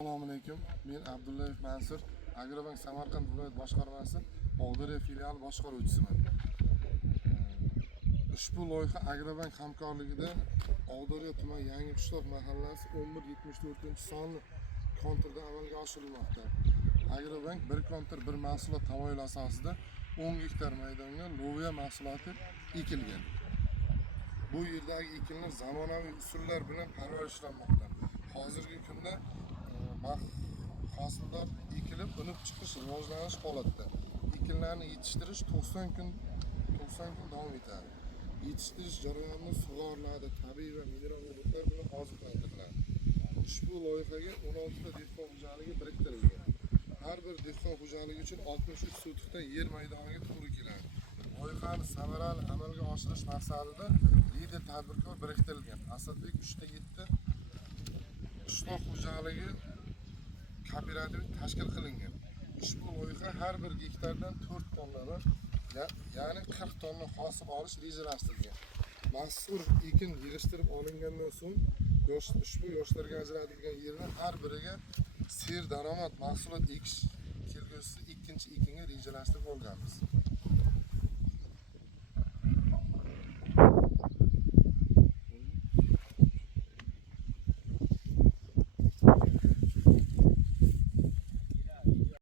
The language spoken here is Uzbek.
Assalomu alaykum. Men Abdullayev Mansur, Agrobank Samarqand viloyat boshqarmasi Og'dariyo filiali boshqaruvchisiman. Ushbu loyiha Agrobank hamkorligida Og'dariyo tuman Yangi qishloq mahallasi 1174-sonli kontirda amalga oshirilmoqda. Agrobank bir kontir bir mahsulot tamoyili asosida 10 gektar maydonga loviya mahsuloti ekilgan. Bu yerdagi ekinlar zamonaviy usullar bilan parvarishlanmoqda. Hozirgi kunda hosildor ekilib, unib chiqish, rivojlanish holatida. Ekinlarni yetishtirish 90 kun davom etadi. Yetishtirish jarayonida sug'oriladi, tabiiy va mineral o'g'itlar bilan oziqlantiriladi. Ushbu loyihaga 16 ta dehqon xo'jaligi biriktirilgan. Har bir dehqon xo'jaligi uchun 63 sotikda yer maydoniga to'g'ri keladi. Loyihani samarali amalga oshirish maqsadida lider tadbirkor biriktirilgan. Asadbek 3 ta 7 qishloq xo'jaligi kooperativ tashkil qilingan. Ushbu loyiha har bir gektardan 4 tonnani, ya'ni 40 tonna hosil olish rejalashtirilgan. Mazkur ekin yig'ishtirib olingandan so'ng ushbu yoshlarga ajratilgan yerdan har biriga ser daromad mahsulot ekish kelgusida ikkinchi ekinga rejalashtirib olganmiz.